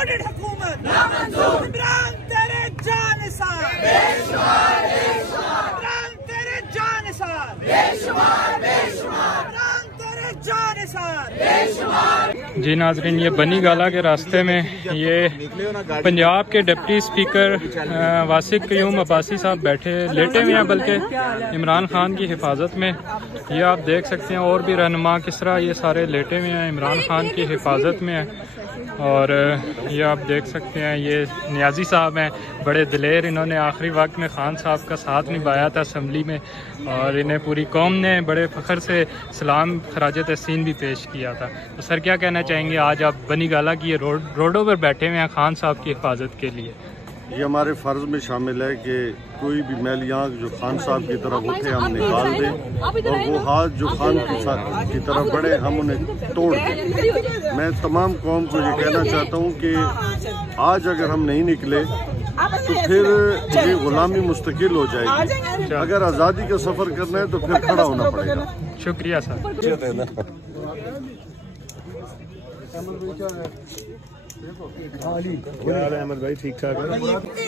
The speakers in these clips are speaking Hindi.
लोडेड हुकूमत नामंजूर। इमरान तेरे जानिसार बेशुमार बेशुमार। इमरान तेरे जानिसार बेशुमार बेशुमार। इमरान तेरे जानिसार बेशुमार। जी नाजरीन, ये बनी गाला के रास्ते में ये पंजाब के डिप्टी स्पीकर वासिक क्यूम अब्बासी साहब बैठे लेटे हुए हैं, बल्कि इमरान खान की हिफाजत में। ये आप देख सकते हैं और भी रहनुमा किस तरह ये सारे लेटे हुए हैं, इमरान खान की हिफाजत में है। और ये आप देख सकते हैं ये नियाजी साहब हैं, बड़े दिलेर। इन्होंने आखिरी वक्त में खान साहब का साथ निभाया था असम्बली में, और इन्हें पूरी कौम ने बड़े फ़ख्र से सलाम खराज तहसीन भी पेश किया था। तो सर क्या कहना चाहेंगे, आज आप बनी गाला की रोडों पर बैठे हुए हैं खान साहब की हिफाजत के लिए? ये हमारे फ़र्ज़ में शामिल है कि कोई भी मैल आँख जो खान साहब की तरफ उठे हम निकाल दें, और वो हाथ जो खान की तरफ बढ़े हम उन्हें तोड़ दें। मैं तमाम कौम को ये कहना चाहता हूँ कि आज अगर हम नहीं निकले तो फिर ये गुलामी मुस्तकिल हो जाएगी। अगर आज़ादी का सफ़र करना है तो फिर खड़ा होना पड़ेगा। शुक्रिया सर। क्या हाल है अहमद भाई? ठीक ठाक है।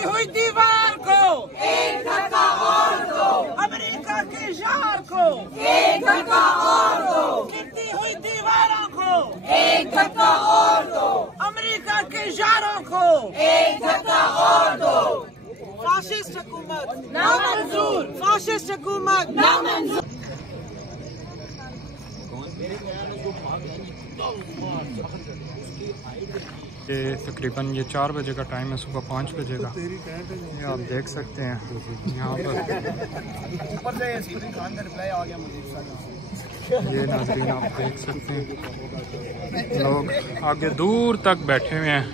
हुई दीवार को एक धक्का और दो, अमेरिका के यार को एक धक्का और दो, गिरती हुई दीवारों को एक धक्का और दो, अमेरिका के यारों को एक धक्का और दो। फाशिस्ट हुकूमत नामंजूर, फाशिस्ट हुकूमत नामंजूर। ये तकरीबन ये 4 बजे का टाइम है, सुबह 5 बजे का। ये आप देख सकते हैं यहाँ पर ये नाज़रीन आप देख सकते हैं लोग आगे दूर तक बैठे हुए हैं।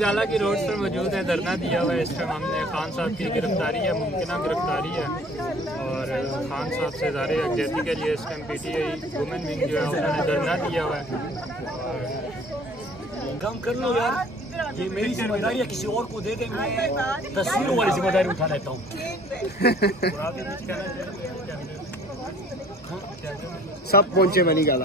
गाला की रोड पर मौजूद है, धरना दिया हुआ है। इस टाइम हमने खान साहब की गिरफ्तारी है, मुमकिन गिरफ्तारी है, और खान साहब से ज़ाहिर यकजहती के लिए इस टाइम PTI वुमेन विंग जो है उन्होंने धरना दिया हुआ है। काम कर लो यार, ये मेरी जिम्मेदारी है, किसी और को दे दे। मैं तस्वीरों वाली जिम्मेदारी उठा लेता हूँ। सब पहुंचे बनी गाला।